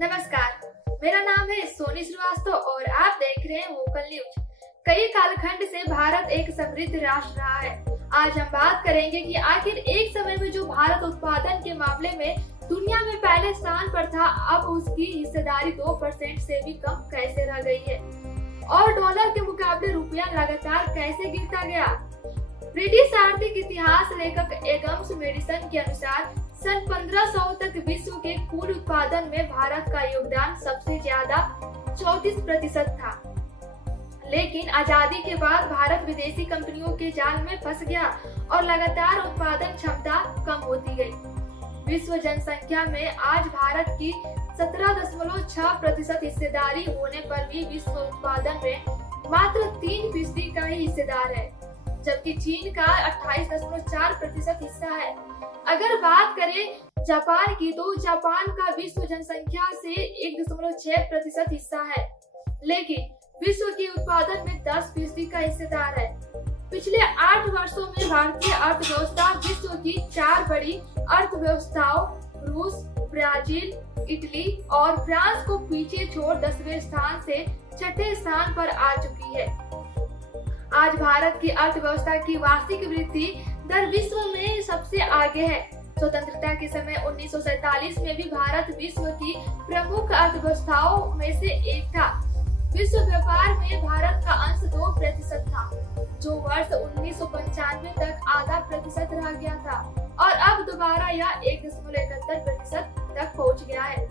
नमस्कार, मेरा नाम है सोनी श्रीवास्तव और आप देख रहे हैं वोकल न्यूज। कई कालखंड से भारत एक समृद्ध राष्ट्र रहा है। आज हम बात करेंगे कि आखिर एक समय में जो भारत उत्पादन के मामले में दुनिया में पहले स्थान पर था, अब उसकी हिस्सेदारी 2% से भी कम कैसे रह गई है और डॉलर के मुकाबले रुपया लगातार कैसे गिरता गया। ब्रिटिश आर्थिक इतिहास लेखक एडम्स मेडिसन के अनुसार सन 1500 तक विश्व के कुल उत्पादन में भारत का योगदान सबसे ज्यादा 34% था। लेकिन आजादी के बाद भारत विदेशी कंपनियों के जाल में फंस गया और लगातार उत्पादन क्षमता कम होती गई। विश्व जनसंख्या में आज भारत की 17.6% हिस्सेदारी होने पर भी विश्व उत्पादन में मात्र 3% का ही हिस्सेदार है, जबकि चीन का 28.4% हिस्सा है। अगर बात करें जापान की, तो जापान का विश्व जनसंख्या से 1.6% हिस्सा है, लेकिन विश्व के उत्पादन में 10% का हिस्सेदार है। पिछले 8 वर्षों में भारतीय अर्थव्यवस्था विश्व की 4 बड़ी अर्थव्यवस्थाओं रूस, ब्राजील, इटली और फ्रांस को पीछे छोड़ 10वें स्थान से 6ठे स्थान पर आ चुकी है। आज भारत की अर्थव्यवस्था की वार्षिक वृद्धि दर विश्व में सबसे आगे है। स्वतंत्रता के समय 1947 में भी भारत विश्व की प्रमुख अर्थव्यवस्थाओं में से एक था। विश्व व्यापार में भारत का अंश 2% था, जो वर्ष 1995 तक आधा प्रतिशत रह गया था और अब दोबारा यह 1.71% तक पहुंच गया है।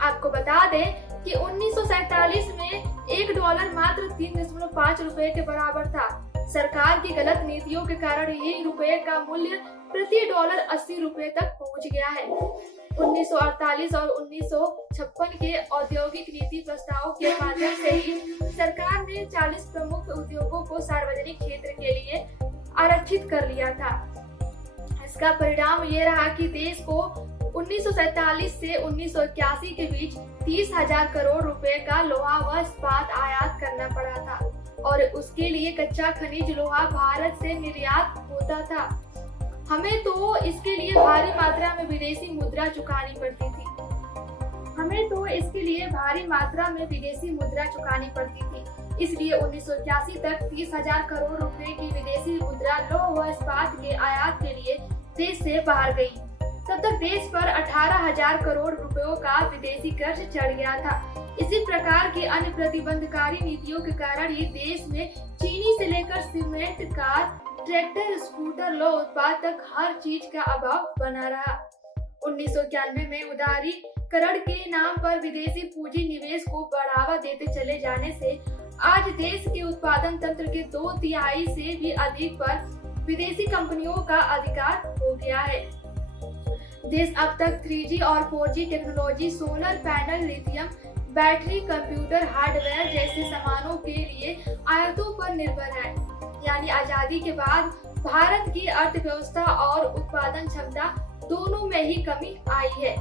आपको बता दें कि 1947 में $1 मात्र 3.5 रुपए के बराबर था। सरकार की गलत नीतियों के कारण ही रुपए का मूल्य प्रति डॉलर 80 रुपए तक पहुंच गया है। 1948 और 1956 के औद्योगिक नीति प्रस्ताव के माध्यम से ही सरकार ने 40 प्रमुख उद्योगों को सार्वजनिक क्षेत्र के लिए आरक्षित कर लिया था। इसका परिणाम ये रहा कि देश को 1947 से 1981 के बीच 30,000 करोड़ रुपए का लोहा व इस्पात आयात करना पड़ा था और उसके लिए कच्चा खनिज लोहा भारत से निर्यात होता था। हमें तो इसके लिए भारी मात्रा में विदेशी मुद्रा चुकानी पड़ती थी। इसलिए 1981 तक 30,000 करोड़ रुपए की विदेशी मुद्रा लौह व इस्पात के आयात के लिए देश से बाहर गई। तब तक देश पर 18,000 करोड़ रुपयों का विदेशी कर्ज चढ़ गया था। इसी प्रकार की अन्य प्रतिबंधकारी नीतियों के कारण ही देश में चीनी से लेकर सीमेंट, कार, ट्रैक्टर, स्कूटर, लौह उत्पाद तक हर चीज का अभाव बना रहा। 1991 में उदारीकरण के नाम पर विदेशी पूंजी निवेश को बढ़ावा देते चले जाने से आज देश के उत्पादन तंत्र के 2/3 से भी अधिक पर विदेशी कंपनियों का अधिकार हो गया है। देश अब तक 3G और 4G technology, solar panel, lithium battery, computer hardware जैसे सामानों के लिए आयातों पर निर्भर है। यानी आजादी के बाद भारत की अर्थव्यवस्था और उत्पादन क्षमता दोनों में ही कमी आई है,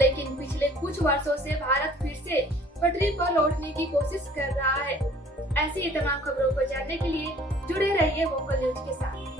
लेकिन पिछले कुछ वर्षों से भारत फिर से पटरी पर लौटने की कोशिश कर रहा है। ऐसी तमाम खबरों को जानने के लिए जुड़े रहिए वोकल न्यूज के साथ।